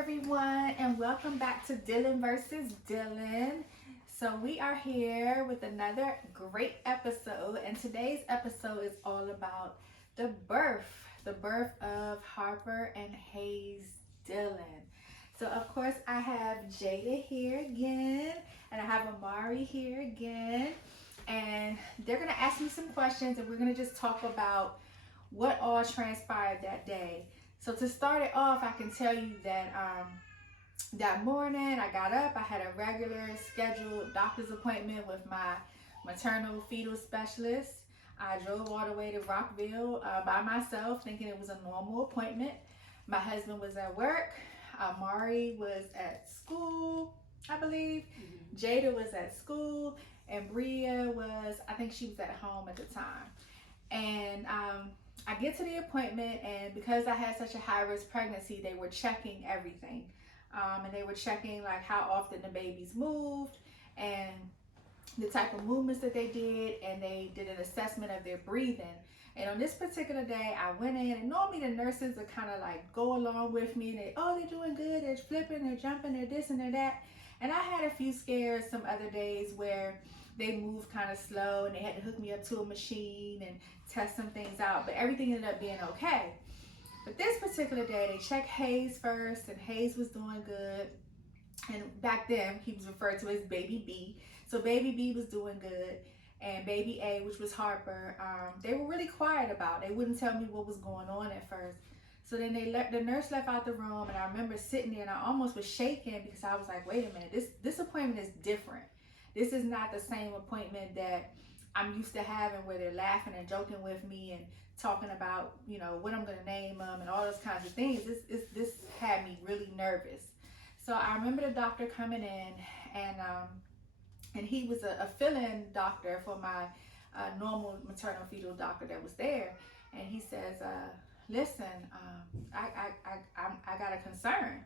everyone, and welcome back to Dylan versus Dylan. So, we are here with another great episode, and today's episode is all about the birth of Harper and Hayes Dylan. So, of course, I have Jada here again, and I have Amari here again, and they're going to ask me some questions, and we're going to just talk about what all transpired that day. So to start it off, I can tell you that that morning I got up. I had a regular scheduled doctor's appointment with my maternal fetal specialist. I drove all the way to Rockville by myself, thinking it was a normal appointment. My husband was at work. Mari was at school, I believe. Jada was at school, and Bria was, I think she was at home at the time. And I get to the appointment, and because I had such a high risk pregnancy, they were checking everything. And they were checking like how often the babies moved and the type of movements that they did, and they did an assessment of their breathing. And on this particular day, I went in, and normally the nurses are kind of like go along with me. They're doing good, they're flipping, they're jumping, they're this and they're that. And I had a few scares some other days where they moved kind of slow and they had to hook me up to a machine and test some things out, but everything ended up being okay. But this particular day, they checked Hayes first, and Hayes was doing good. And back then, he was referred to as Baby B. So Baby B was doing good. And Baby A, which was Harper, they were really quiet about it. They wouldn't tell me what was going on at first. So then the nurse left out the room, and I remember sitting there, and I almost was shaking because I was like, wait a minute, this appointment is different. This is not the same appointment that I'm used to having, where they're laughing and joking with me and talking about, what I'm gonna name them and all those kinds of things. This had me really nervous. So I remember the doctor coming in, and he was a fill-in doctor for my normal maternal fetal doctor that was there, and he says, "Listen, I got a concern."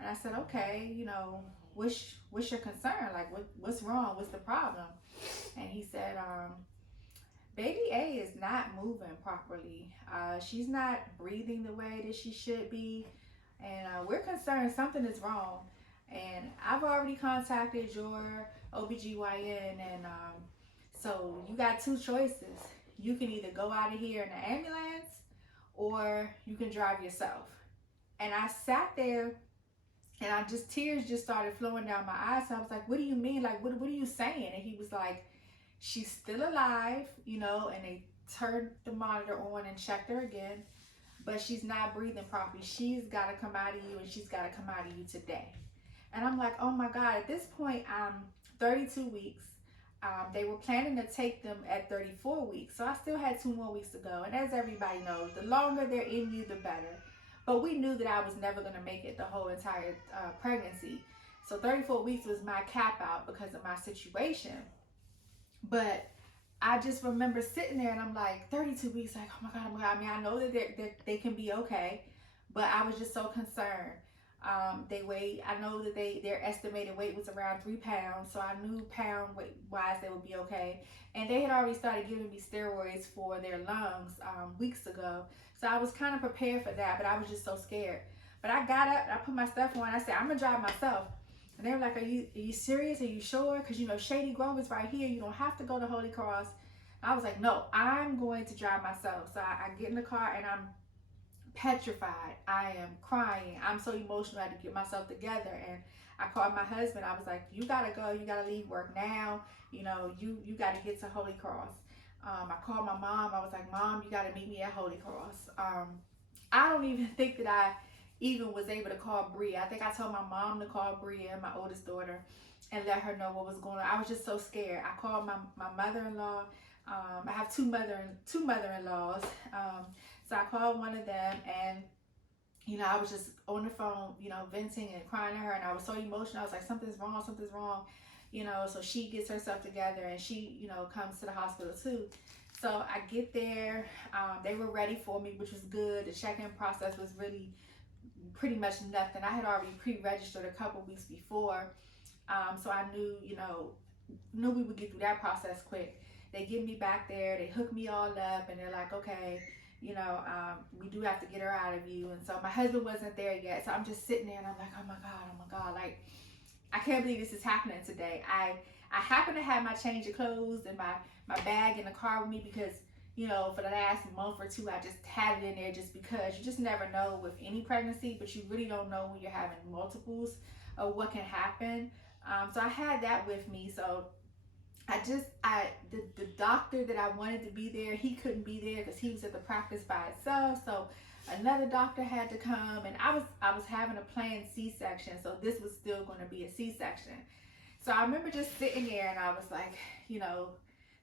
And I said, "Okay, what's your concern? Like, what's wrong? What's the problem?" And he said, Baby A is not moving properly. She's not breathing the way that she should be. And we're concerned something is wrong. And I've already contacted your OBGYN. And so you got two choices. You can either go out of here in an ambulance, or you can drive yourself. And I sat there, and tears just started flowing down my eyes. So I was like, what do you mean? Like, what are you saying? And he was like, she's still alive, and they turned the monitor on and checked her again, but she's not breathing properly. She's got to come out of you, and she's got to come out of you today. And I'm like, oh my God, at this point, I'm 32 weeks. They were planning to take them at 34 weeks. So I still had 2 more weeks to go. And as everybody knows, the longer they're in you, the better. But we knew that I was never going to make it the whole entire pregnancy. So 34 weeks was my cap out because of my situation. But I just remember sitting there, and I'm like, 32 weeks, like, oh my God, oh my God. I mean, I know that they can be okay, but I was just so concerned. I know that their estimated weight was around 3 pounds, so I knew pound weight wise they would be okay. And they had already started giving me steroids for their lungs weeks ago, so I was kind of prepared for that, but I was just so scared. But I got up, I put my stuff on, I said, I'm gonna drive myself. And they were like, are you serious? Are you sure? Because Shady Grove is right here. You don't have to go to Holy Cross. I was like, no, I'm going to drive myself. So I get in the car, and I'm petrified. I am crying. I'm so emotional. I had to get myself together. And I called my husband. I was like, you gotta go. You gotta leave work now. You gotta get to Holy Cross. I called my mom. I was like, Mom, you gotta meet me at Holy Cross. I don't even think that I even was able to call Bria. I think I told my mom to call Bria, my oldest daughter, and let her know what was going on. I was just so scared. I called my mother-in-law. I have two mother-in-laws. So I called one of them, and I was just on the phone, venting and crying to her, and I was so emotional. I was like, something's wrong, something's wrong. So she gets herself together, and she, comes to the hospital too. So I get there. They were ready for me, which was good. The check-in process was really pretty much nothing. I had already pre-registered a couple weeks before, so I knew we would get through that process quick. They get me back there, they hook me all up, and they're like, okay, we do have to get her out of you. And so my husband wasn't there yet. So I'm just sitting there and I'm like, oh my God. Like, I can't believe this is happening today. I happen to have my change of clothes and my bag in the car with me because, for the last month or two, I just had it in there just because you just never know with any pregnancy, but you really don't know when you're having multiples of what can happen. So I had that with me. So the doctor that I wanted to be there, he couldn't be there because he was at the practice by himself. So another doctor had to come, and I was having a planned C-section, so this was still going to be a C-section. So I remember just sitting there, and I was like,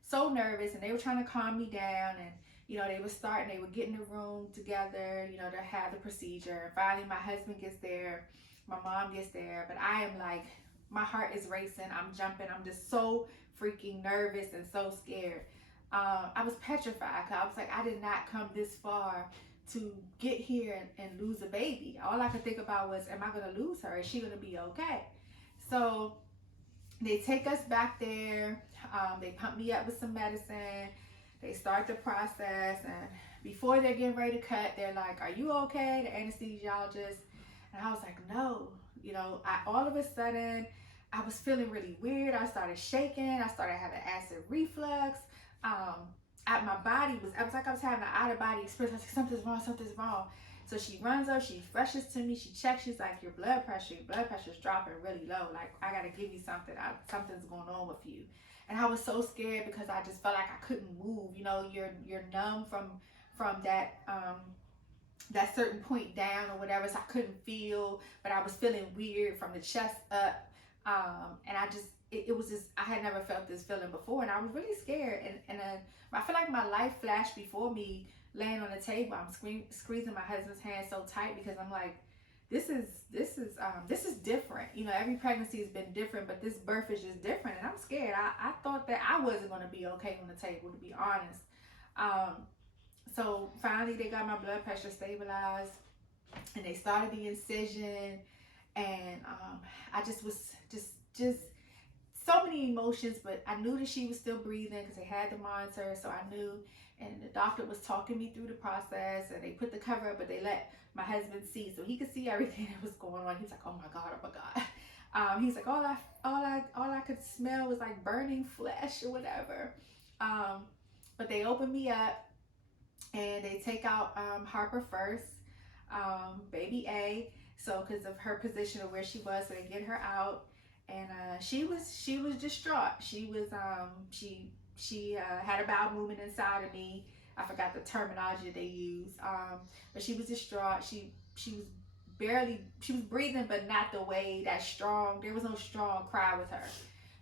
so nervous, and they were trying to calm me down, and they were getting the room together, to have the procedure. And finally, my husband gets there, my mom gets there, but I am like, my heart is racing, I'm jumping, I'm just so freaking nervous and so scared. I was petrified because I was like, I did not come this far to get here and lose a baby. All I could think about was, am I going to lose her? Is she going to be okay? So they take us back there. They pump me up with some medicine. They start the process. And before they're getting ready to cut, they're like, are you okay? The anesthesiologist. And I was like, no. All of a sudden, I was feeling really weird. I started shaking. I started having acid reflux. My body I was like I was having an out of body experience. I was like, something's wrong. So she runs up, she rushes to me, she checks, she's like, your blood pressure's dropping really low. Like, I gotta give you something. Something's going on with you. And I was so scared because I just felt like I couldn't move. You're numb from that certain point down or whatever, so I couldn't feel, but I was feeling weird from the chest up. And it was just, I had never felt this feeling before, and I was really scared. And I feel like my life flashed before me, laying on the table. I'm squeezing my husband's hand so tight because I'm like, this is different. Every pregnancy has been different, but this birth is just different, and I'm scared. I thought that I wasn't going to be okay on the table, to be honest. So finally, they got my blood pressure stabilized, and they started the incision, and I just was just so many emotions, but I knew that she was still breathing because they had the monitor, so I knew. And the doctor was talking me through the process, and they put the cover up, but they let my husband see, so he could see everything that was going on. He was like, "Oh my God." He's like, all I could smell was like burning flesh or whatever. But they opened me up, and they take out Harper first, baby A. So because of her position of where she was, so they get her out, and she was distraught. She was she had a bowel movement inside of me. I forgot the terminology they use, but she was distraught. She was breathing, but not the way that strong. There was no strong cry with her.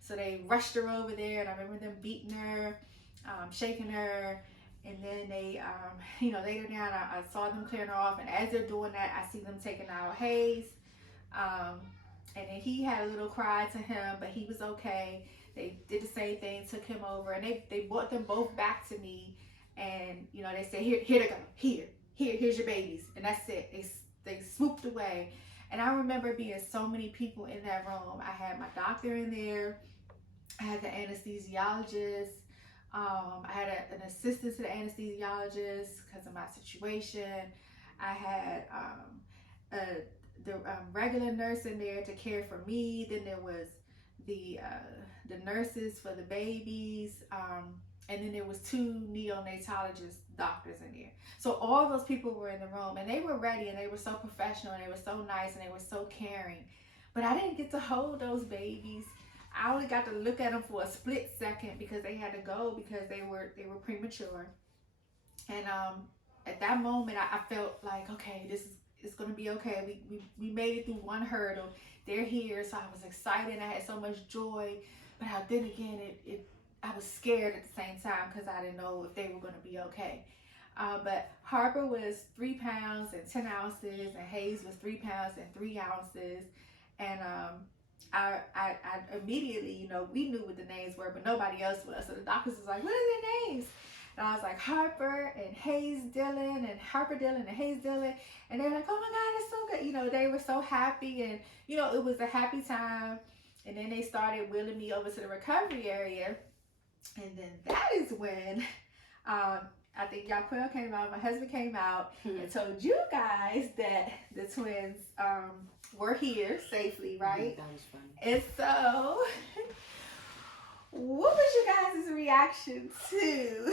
So they rushed her over there, and I remember them beating her, shaking her. And then they, later down, I saw them clearing her off. And as they're doing that, I see them taking out Hayes. And then he had a little cry to him, but he was okay. They did the same thing, took him over. And they brought them both back to me. And, they said, here they go. Here's your babies. And that's it. They swooped away. And I remember being so many people in that room. I had my doctor in there. I had the anesthesiologist. I had an assistant to the anesthesiologist because of my situation. I had the regular nurse in there to care for me. Then there was the nurses for the babies. And then there was 2 neonatologist doctors in there. So all those people were in the room, and they were ready, and they were so professional, and they were so nice, and they were so caring. But I didn't get to hold those babies. I only got to look at them for a split second because they had to go because they were premature. And at that moment, I felt like, okay, it's gonna be okay. We made it through one hurdle. They're here, so I was excited. I had so much joy, but then again, I was scared at the same time because I didn't know if they were gonna be okay. But Harper was 3 pounds and 10 ounces, and Hayes was 3 pounds and 3 ounces, and I immediately, we knew what the names were, but nobody else was. So the doctors was like, what are their names? And I was like, Harper and Hayes Dillon, and Harper Dillon and Hayes Dillon. And they were like, oh my God, it's so good. They were so happy, and, it was a happy time. And then they started wheeling me over to the recovery area. And then that is when I think Yaquel came out, my husband came out and told you guys that the twins were here safely, right? That was funny. And so, what was your guys' reaction to?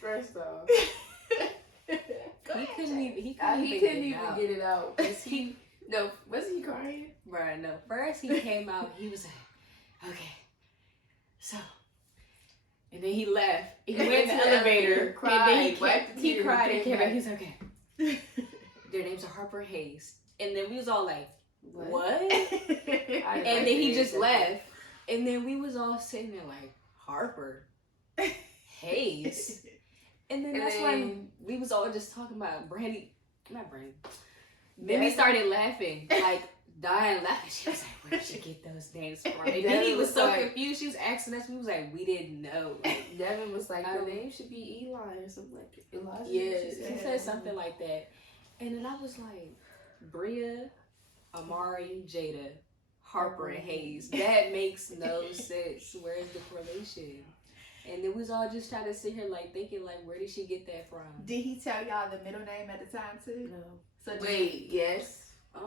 First off, He couldn't even get it out. Was he crying? Right, no. First he came out, he was like, okay, so. And then he left. He went in the elevator. Cried, and then he cried and came back. back. He was like, okay. Their names are Harper and Hayes. And then we was all like, what? And then he just left. And then we was all sitting there like, Harper? Hayes? And then that's when we was all just talking about Brandy. Not Brandy. Then we started laughing. Like, dying laughing. She was like, where did she get those names from? And then he was so confused. She was asking us. We was like, we didn't know. Devin was like, the name should be Eli or something like that. Elijah. Yeah, she said something like that. And then I was like, Bria, Amari, Jada, Harper, and Hayes. That makes no sense. Where's the correlation? And then we was all just trying to sit here like thinking like, where did she get that from? Did he tell y'all the middle name at the time too? No. So yes. I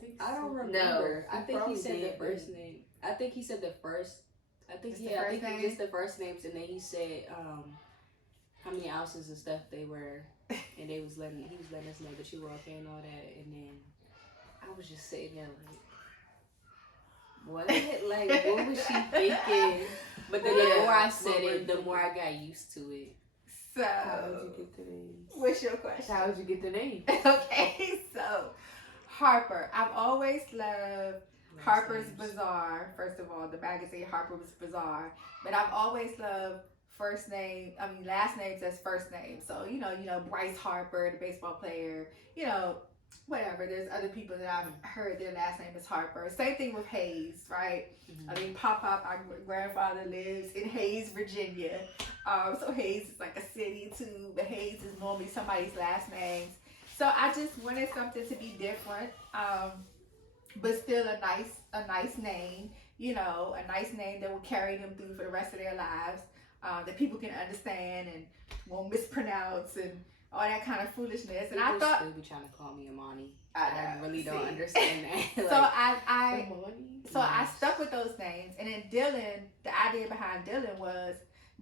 think I don't remember. No, I think he said the first name. I think he said the first. I think Just yeah. the I think first he just the first names, and then he said how many ounces and stuff they were, and he was letting us know that you were okay and all that, and then I was just sitting there like, what? Like, what was she thinking? But then the more I said it, the more I got used to it. So, how did you get the name? What's your question? How did you get the name? Okay, so Harper. I've always loved Harper's Bazaar. First of all, the magazine Harper's Bazaar. But I've always loved last names as first names. So, you know, Bryce Harper, the baseball player, whatever. There's other people that I've heard their last name is Harper. Same thing with Hayes, right? Mm-hmm. I mean, Pop, our grandfather lives in Hayes, Virginia. So Hayes is like a city too, but Hayes is normally somebody's last names. So I just wanted something to be different, but still a nice name, a nice name that will carry them through for the rest of their lives, that people can understand and won't mispronounce and all that kind of foolishness. And I thought still be trying to call me Amani. I really don't understand that. So I stuck with those names, and then Dylan. The idea behind Dylan was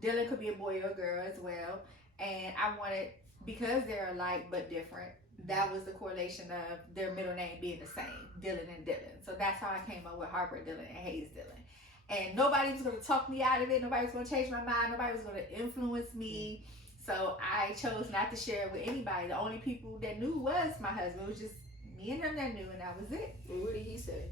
Dylan could be a boy or a girl as well, and I wanted, because they're alike but different, that was the correlation of their middle name being the same, Dylan and Dylan. So that's how I came up with Harper Dylan and Hayes Dylan. And nobody was going to talk me out of it. Nobody was going to change my mind. Nobody was going to influence me. So I chose not to share it with anybody. The only people that knew was my husband. It was just me and him that knew, and that was it. And what did he say?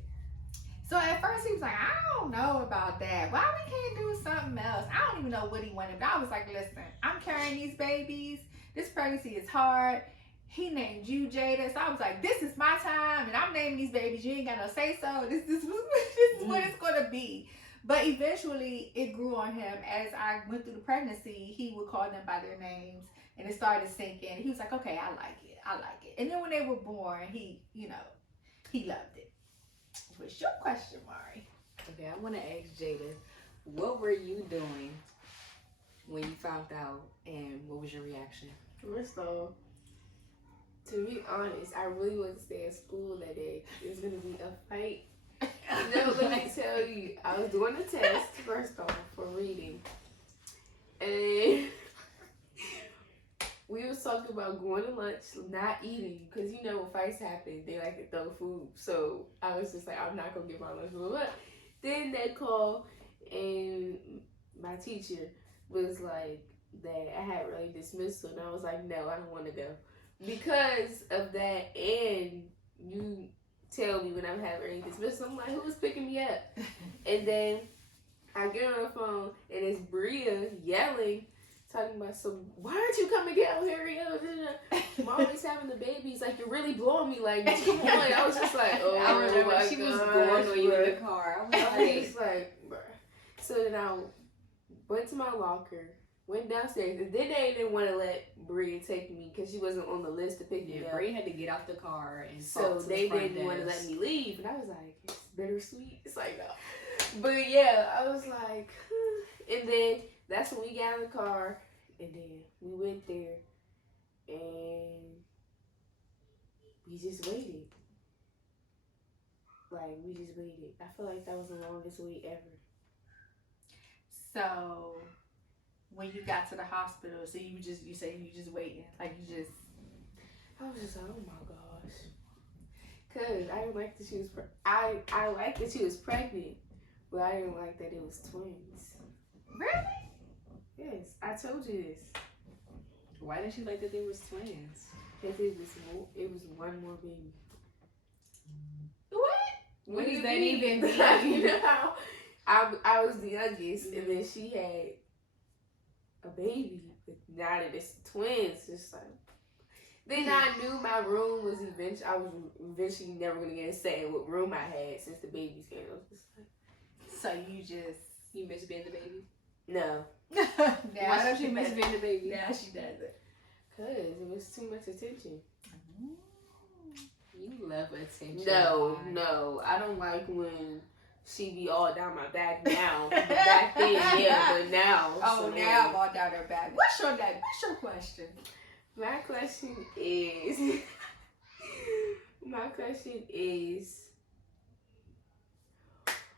So at first he was like, I don't know about that. Why we can't do something else? I don't even know what he wanted. But I was like, listen, I'm carrying these babies. This pregnancy is hard. He named you Jada. So I was like, this is my time, and I'm naming these babies. You ain't got no say so. This is what it's going to be. But eventually it grew on him. As I went through the pregnancy, he would call them by their names, and it started sinking. He was like, okay, I like it. And then when they were born, he loved it. What's your question, Mari? Okay, I want to ask Jada, what were you doing when you found out, and what was your reaction? First off, to be honest, I really wanted to stay at school that day. It was going to be a fight. Let me tell you, I was doing a test, first off, for reading. And we was talking about going to lunch, not eating, because when fights happen, they like to throw food. So I was just like, I'm not going to get my lunch. But then they called, and my teacher was like that I had really dismissal. And I was like, no, I don't want to go. Because of that, and you tell me when I'm having early dismissal, I'm like, who's picking me up? And then I get on the phone, and it's Bria yelling, talking about, so why aren't you coming get out here? Mom is having the babies, like, you're really blowing me, like, come on. I was just like, oh, I remember my she God, was going on you in the car. I was just like, bruh. So then I went to my locker, went downstairs, and then they didn't want to let Bria take me because she wasn't on the list to pick me up. Bria had to get out the car, and so they didn't want to let me leave. And I was like, it's bittersweet. It's like, no. But yeah, I was like, and then that's when we got in the car, And then we went there and we just waited. Like, we just waited. I feel like that was the longest wait ever. So when you got to the hospital, so you say you just waiting, like you just. I was just like, oh my gosh. Cause I didn't like that she was I liked that she was pregnant, but I didn't like that it was twins. Really? Yes, I told you this. Why didn't you like that there was twins? Because it was one more baby. What does that even mean? You know how I was the youngest, and then she had a baby. But now that it's twins, it's like. Then I knew my room was I was eventually never gonna get a say what room I had since the babies came. I was just like, So you miss being the baby? no. Why don't you miss being the baby? Now she does it. Cause it was too much attention. You love attention. No, I don't like when she be all down my back now. Back then, yeah, but now. Oh, so now I'm all down her back. What's your name? What's your question? My question is.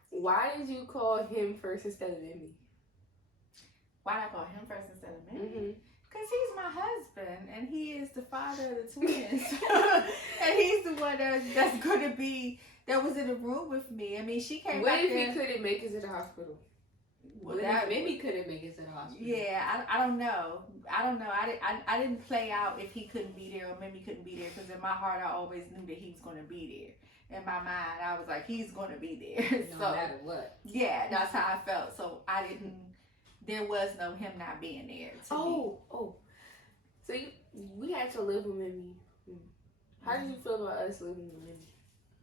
Why did you call him first instead of Emmy? Why did I call him first instead of me? Mm-hmm. Because he's my husband and he is the father of the twins. And he's the one that's going to be, that was in the room with me. I mean, she came What back if there. he couldn't make it to the hospital? Well, that maybe couldn't make it to the hospital. Yeah, I don't know. I didn't play out if he couldn't be there or maybe couldn't be there, because in my heart I always knew that he was going to be there. In my mind, I was like, he's going to be there. No matter what. Yeah, that's how I felt. So there was no him not being there. Oh. So we had to live with Mimi. How did you feel about us living with Mimi?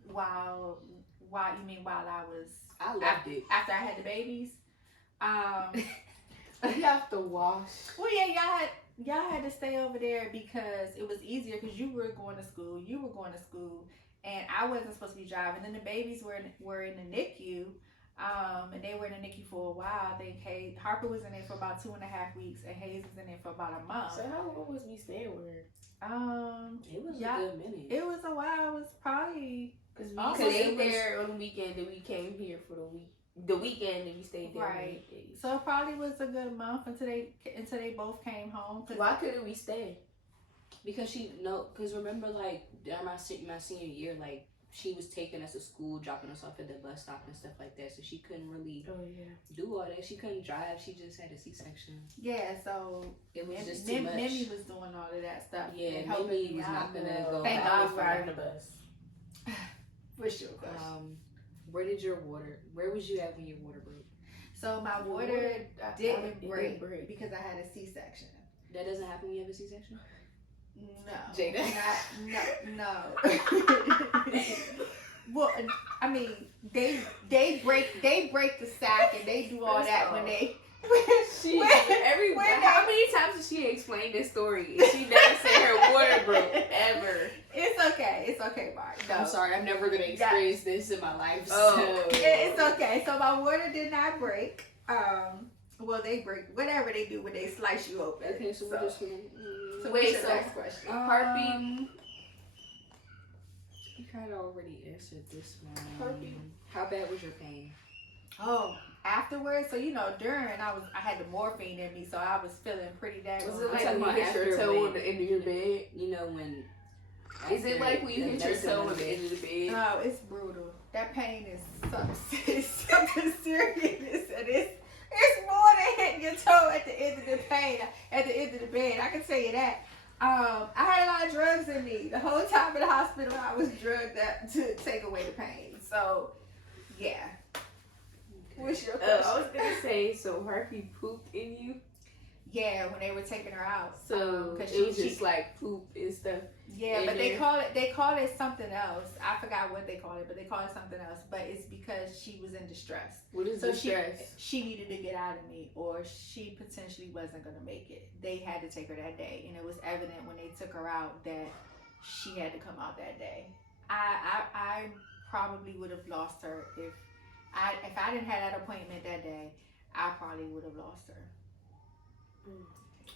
While you mean while I loved it. After I had the babies? You have to wash. Well, yeah, y'all had to stay over there because it was easier because you were going to school, and I wasn't supposed to be driving. And then the babies were in the NICU, and they were in the NICU for a while. I think Harper was in there for about 2.5 weeks, and Hayes was in there for about a month. So how long was we staying with her? It was a good minute. It was a while. It was probably because we stayed there on the weekend, and we came here for the week. The weekend and we stayed there. Right. So it probably was a good month until they both came home. Why couldn't we stay? Because because remember, like, during my senior year, like, she was taking us to school, dropping us off at the bus stop and stuff like that. So she couldn't really do all that. She couldn't drive. She just had a C-section. Yeah, so it was just too much. Mimi was doing all of that stuff. Yeah, Mimi was not going to go. Thank God for riding the bus. For sure. Where was you at when your water broke? So my water didn't break because I had a C-section. That doesn't happen when you have a C-section? No. Jada? No. Well, I mean, they break the sack and they do all that when they... How many times did she explain this story? And she never said her water broke, ever. It's okay, Mark. No. I'm sorry, I'm never going to experience this in my life. It's okay. So my water did not break. Well, they break whatever they do when they slice you open. Okay, so we're just going to... So what's your next question? Heartbeat. You kind of already answered this one. Heartbeat. How bad was your pain? Oh, afterwards, so during I had the morphine in me, so I was feeling pretty dang. Was it like when you hit your toe on the end of your bed? You know when? Is it like when you hit your toe on the end of the bed? No, it's brutal. That pain is something serious, and it's more than hitting your toe at the end of the pain at the end of the bed. I can tell you that. I had a lot of drugs in me the whole time in the hospital. I was drugged up to take away the pain. So, yeah. What's your question? I was gonna say, so Harvey pooped in you? Yeah, when they were taking her out. So it was just like poop and stuff. Yeah, but they call it something else. I forgot what they call it, but they call it something else. But it's because she was in distress. What is distress? She needed to get out of me, or she potentially wasn't gonna make it. They had to take her that day, and it was evident when they took her out that she had to come out that day. I probably would have lost her if I didn't have that appointment that day. I probably would have lost her.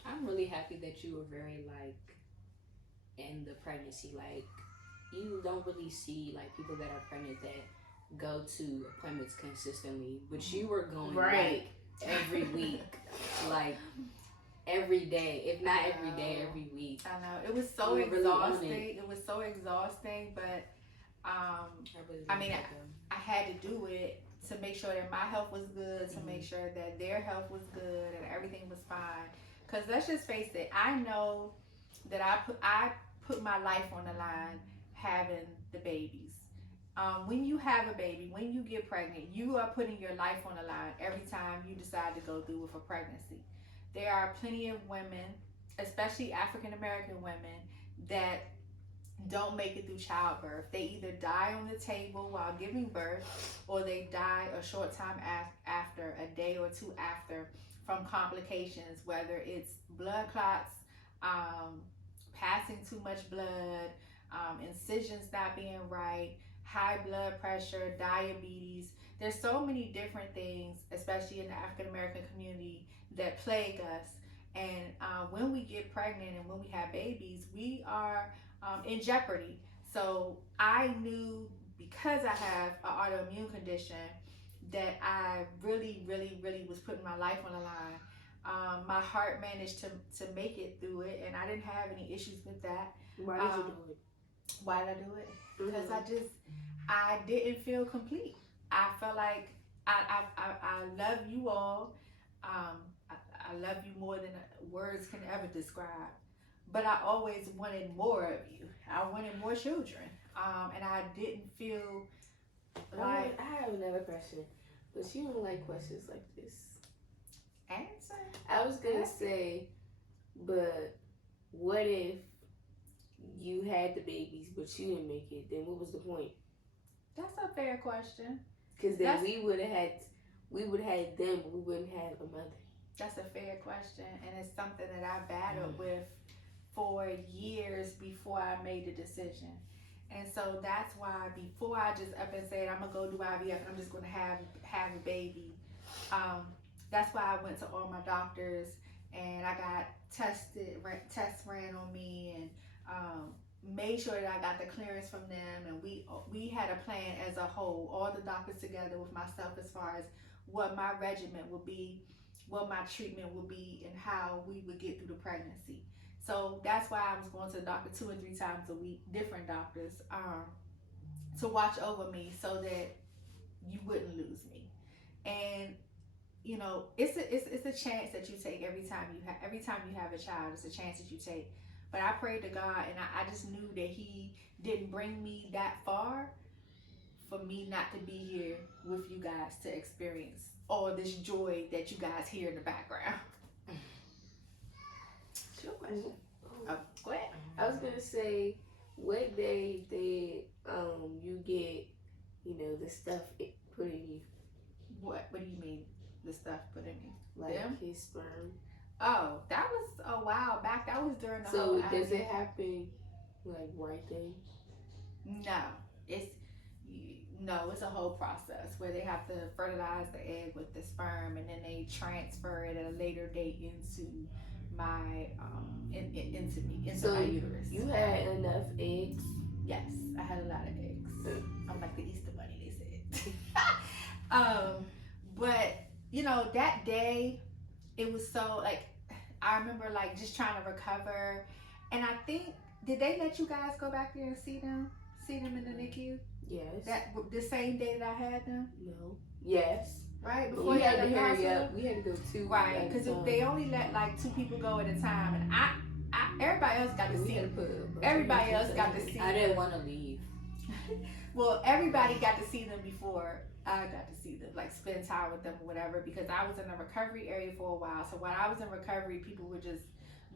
I'm really happy that you were very like in the pregnancy. Like you don't really see like people that are pregnant that go to appointments consistently, but you were going like every week, like every day, if not every day, every week. I know it was so exhausting. Really it was so exhausting, but I mean, I had to do it to make sure that my health was good, to make sure that their health was good, and everything was fine. Cause let's just face it, I know that I put my life on the line having the babies. When you have a baby, when you get pregnant, you are putting your life on the line every time you decide to go through with a pregnancy. There are plenty of women, especially African American women, that don't make it through childbirth. They either die on the table while giving birth, or they die a short time after, a day or two after, from complications, whether it's blood clots, passing too much blood, incisions not being right, high blood pressure, diabetes. There's so many different things, especially in the African American community, that plague us. And when we get pregnant and when we have babies, we are in jeopardy. So I knew, because I have an autoimmune condition, that I really, really, really was putting my life on the line. My heart managed to make it through it, and I didn't have any issues with that. Why did you do it? Why did I do it? Because I didn't feel complete. I felt like I love you all. I love you more than words can ever describe. But I always wanted more of you. I wanted more children. And I didn't feel like... I have another question. But you don't like questions like this. Answer? I was going to say, but what if you had the babies, but you didn't make it? Then what was the point? That's a fair question. Because then we would have had them, but we wouldn't have a mother. That's a fair question. And it's something that I battled with for years before I made the decision. And so that's why before I just up and said I'm gonna go do IVF and I'm just gonna have a baby, that's why I went to all my doctors and I got tested, tests ran on me, and made sure that I got the clearance from them. And we had a plan as a whole, all the doctors together with myself, as far as what my regimen would be, what my treatment would be, and how we would get through the pregnancy. So that's why I was going to the doctor 2 and 3 times a week, different doctors, to watch over me so that you wouldn't lose me. And you know, it's a chance that you take every time you have a child. It's a chance that you take. But I prayed to God, and I just knew that He didn't bring me that far for me not to be here with you guys to experience all this joy that you guys hear in the background. Sure question. Go ahead. I was gonna say, what day did you get, the stuff put in you? What do you mean, the stuff put in me? Like his sperm. Oh, that was a while back. That was during the whole. So does it happen like right then? No, it's a whole process where they have to fertilize the egg with the sperm, and then they transfer it at a later date into my into my uterus. You had enough eggs? Yes, I had a lot of eggs. I'm like the Easter Bunny, they said. But that day, it was so I remember just trying to recover, and I think, did they let you guys go back there and see them in the NICU? Yes. The same day that I had them? No. Yes. Right? Before we had to hurry up. We had to go 2. Right, because they only let 2 people go at a time, and I everybody else got to see them. Everybody else got to see them. I didn't want to leave. Well, everybody got to see them before I got to see them, spend time with them or whatever, because I was in a recovery area for a while. So while I was in recovery, people were just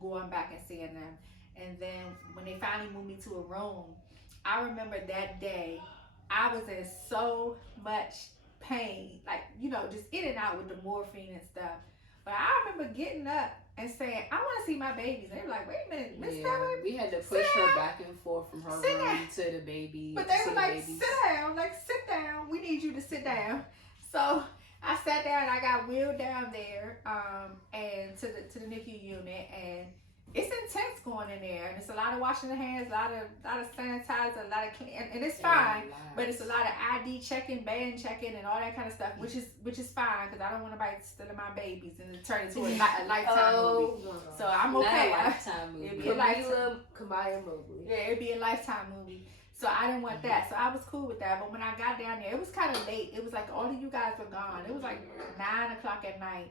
going back and seeing them. And then when they finally moved me to a room, I remember that day, I was in so much pain, just in and out with the morphine and stuff. But I remember getting up and saying, I want to see my babies. And they were like, wait a minute, Miss Taylor. We had to push her back and forth from her room to the baby. But they were like, sit down. Sit down. We need you to sit down. So I sat down. I got wheeled down there, and to the NICU unit, and it's intense going in there, and it's a lot of washing the hands, a lot of sanitizer, a lot of clean, and it's fine, but it's a lot of ID checking, band checking, and all that kind of stuff, which is fine because I don't want nobody stealing my babies and it turn into a lifetime movie. So I'm okay. Not a lifetime movie. It'd be a lifetime. Kamaya Mobley. Yeah, it'd be a lifetime movie. So I didn't want that. So I was cool with that. But when I got down there, it was kind of late. It was like all of you guys were gone. It was like 9 o'clock at night.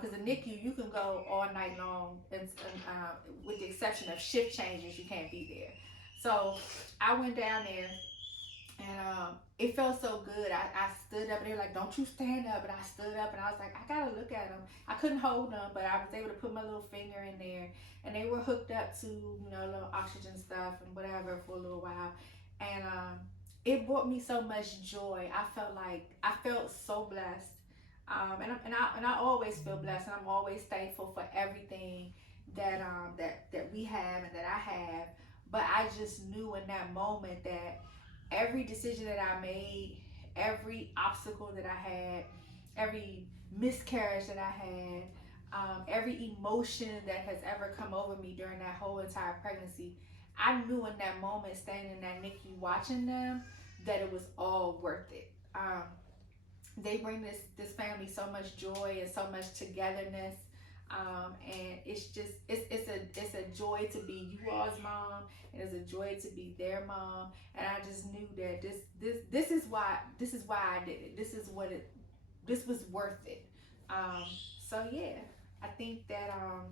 Because the NICU, you can go all night long, and with the exception of shift changes, you can't be there. So I went down there, and it felt so good. I stood up, and they were like, "Don't you stand up?" And I stood up, and I was like, "I gotta look at them." I couldn't hold them, but I was able to put my little finger in there, and they were hooked up to little oxygen stuff and whatever for a little while, and it brought me so much joy. I felt so blessed. And I always feel blessed, and I'm always thankful for everything that we have and that I have. But I just knew in that moment that every decision that I made, every obstacle that I had, every miscarriage that I had, every emotion that has ever come over me during that whole entire pregnancy, I knew in that moment, standing in that NICU watching them, that it was all worth it. They bring this family so much joy and so much togetherness, and it's a joy to be you all's mom, and it's a joy to be their mom, and I just knew that this is why I did it. This was worth it. So yeah, I think that I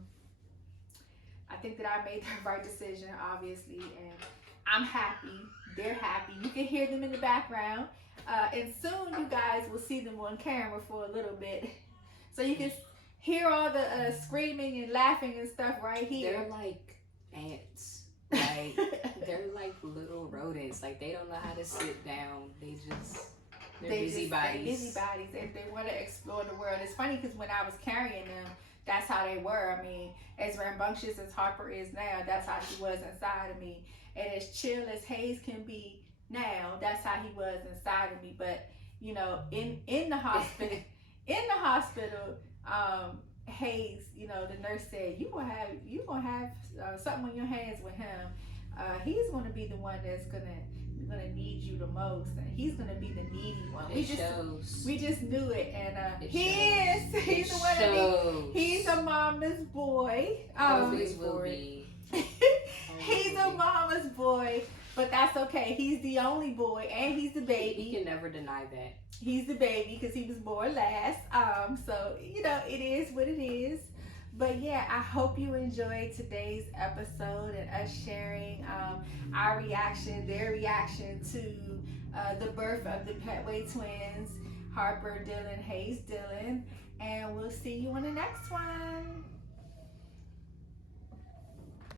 made the right decision, obviously, and I'm happy. They're happy. You can hear them in the background. And soon you guys will see them on camera for a little bit. So you can hear all the screaming and laughing and stuff right here. They're like ants. Like, they're like little rodents. Like, they don't know how to sit down. They're busybodies. Busybodies, and they want to explore the world. It's funny because when I was carrying them, that's how they were. I mean, as rambunctious as Harper is now, that's how she was inside of me. And as chill as Hayes can be now, that's how he was inside of me. But in the hospital, Hayes, the nurse said, you gonna have something on your hands with him. He's gonna be the one that's gonna need you the most, and he's gonna be the needy one. We just knew it, and he's the one. He's a mama's boy. Always will be. He's a mama's boy. But that's okay. He's the only boy, and he's the baby. He can never deny that. He's the baby because he was born last. So it is what it is. But yeah, I hope you enjoyed today's episode and us sharing our reaction, their reaction to the birth of the Petway twins, Harper Dylan, Hayes Dylan, and we'll see you on the next one.